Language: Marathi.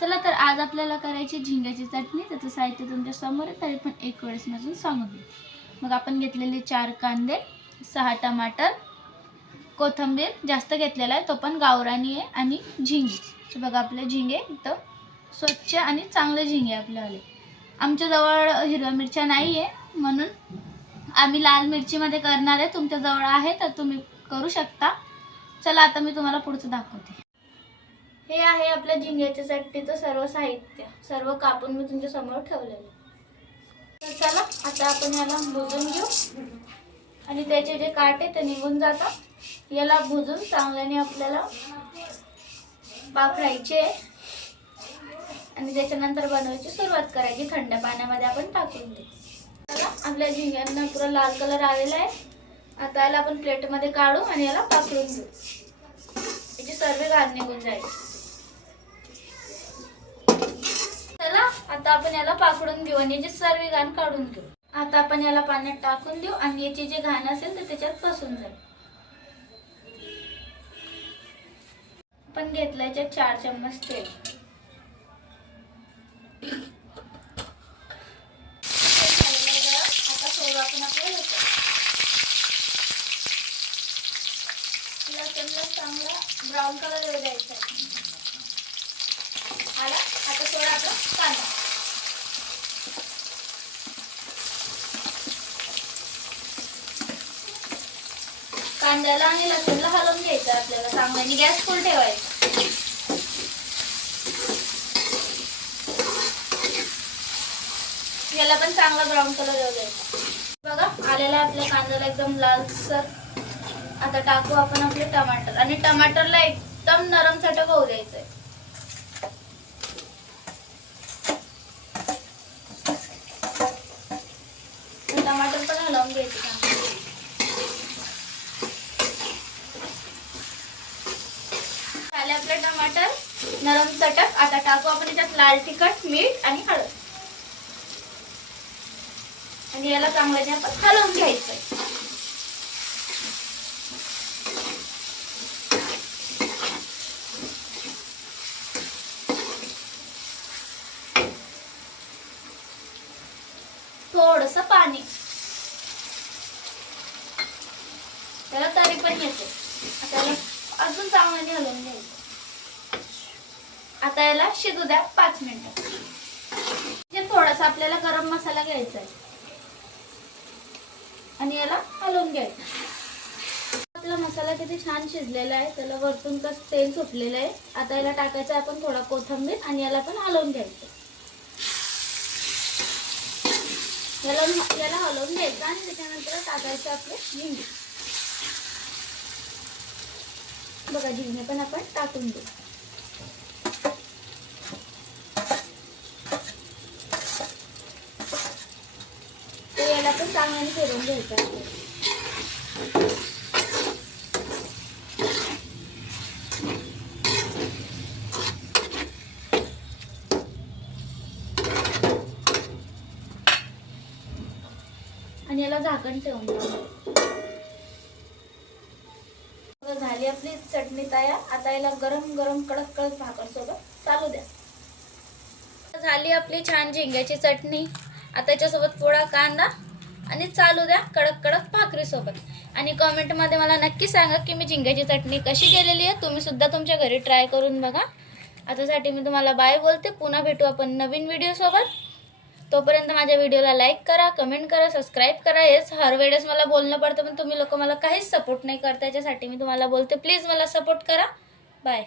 चला तर आज आपल्याला करायची झिंग्याची चटणी। त्याचं साहित्य तुमच्या समोर आहे, तरी पण एक वेळेस मी अजून सांगू दे। मग आपण घेतलेले 4 कांदे, 6 टमाटर, कोथिंबीर जास्त घेतलेला आहे, तो पण गावरानी आहे, आणि झिंगे। बघा आपले झिंगे एकदम स्वच्छ आणि चांगले झिंगे आपल्यावाले। आमच्या जवळ हिरव्या मिरच्या नाही आहे, म्हणून आम्ही लाल मिरचीमध्ये करणार आहे। तुमच्या जवळ आहे तर तुम्ही करू शकता। चला आता मी तुम्हाला पुढचं दाखवते। हे आहे आपल्या झिंग्याच्या चटणीचं सर्व साहित्य, सर्व कापून मी तुमच्या समोर ठेवलेले। तर चला आता आपण याला भुजून घेऊ, आणि त्याचे जे काटे ते निघून जातात। याला भुजून चांगल्याने आपल्याला वाफवायचे, आणि त्याच्यानंतर बनवायची सुरुवात करायची। थंड पाण्यामध्ये आपण टाकून देऊ। चला आपल्या झिंग्यांना पुरा लाल कलर आलेला आहे। आता याला आपण प्लेटमध्ये काढू आणि याला पाकडून घेऊ, याची सर्व घाण निघून जाईल। चला आता आपण याला पाकडून घेऊ आणि याची सर्व घाण काढून घेऊ। आता आपण याला पाण्यात टाकून देऊ, आणि याची जी घाण असेल ते त्याच्यात बसून जाईल। आपण घेतल्याचे 4 चम्मच तेल। आता सोडू आपण आपल्या चांगला ब्राऊन कलर येऊ द्यायचा आला। आता थोडा आपला कांदा, कांद्याला आणि लसूणला हलवून घ्यायचं आपल्याला चांगल्याने। गॅस फुल ठेवायचा। याला पण चांगला ब्राऊन कलर येऊ द्यायचा। बघा आलेला आपल्या कांद्याला एकदम लालसर। आता टाकू आपण आपले टमाटर, आणि टमाटरला एकदम नरम चटक होऊ द्यायचंय। टमाटर पण हलवून घ्यायचे। झाले आपले टमाटर नरम चटक। आता टाकू आपण याच्यात लाल तिखट, मीठ आणि हळद, आणि याला चांगल्याने आपण हलवून घ्यायचंय। थोडस पाणी, त्याला तरी पण येते। आता याला अजून चांगल्याने हलवून घ्यायचं। आता याला शिजू द्या 5 मिनिटं। थोडासा आपल्याला गरम मसाला घ्यायचा आहे, आणि याला हलवून घ्यायचं। आपला मसाला किती छान शिजलेला आहे, त्याला वरतून कसं तेल सुटलेलं आहे। आता याला टाकायचं आपण थोडा कोथिंबीर, आणि याला पण हलवून घ्यायचं। याला हलवून घ्यायचं, आणि त्याच्यानंतर टाकायचं आपले झिंगे। बघा झिंगे पण आपण टाकून देऊ। ते याला पण चांगल्याने फिरवून घ्यायचं। आणि याला झाकण ठेवून द्या। झाली आपली चटणी तयार। आता याला गरम गरम कडक कडक भाकर सोबत चालू द्या। झाली आपली छान झिंग्याची चटणी। आता त्याच्यासोबत पोळा कांदा, आणि चालू द्या कडक कडक भाकरी सोबत। आणि कमेंट मध्ये मला नक्की सांगा की मी झिंग्याची चटणी कशी केलेली आहे। तुम्ही सुद्धा तुमच्या घरी ट्राय करून बघा। आतासाठी मी तुम्हाला बाय बोलते। पुन्हा भेटू आपण नवीन व्हिडिओ सोबत। तोपर्यंत माझ्या व्हिडिओला लाईक करा, कमेंट करा, सबस्क्राईब करा। हेच हर वेळेस मला बोलणं पडतं, पण तुम्ही लोक मला काहीच सपोर्ट नाही करता। याच्यासाठी मी तुम्हाला बोलते, प्लीज मला सपोर्ट करा। बाय।